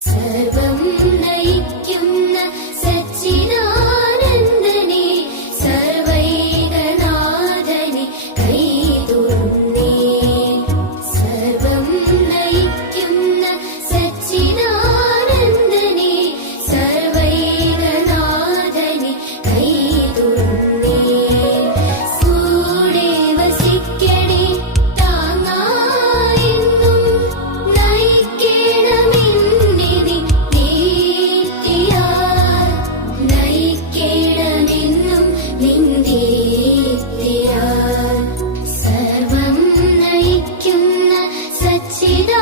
Say see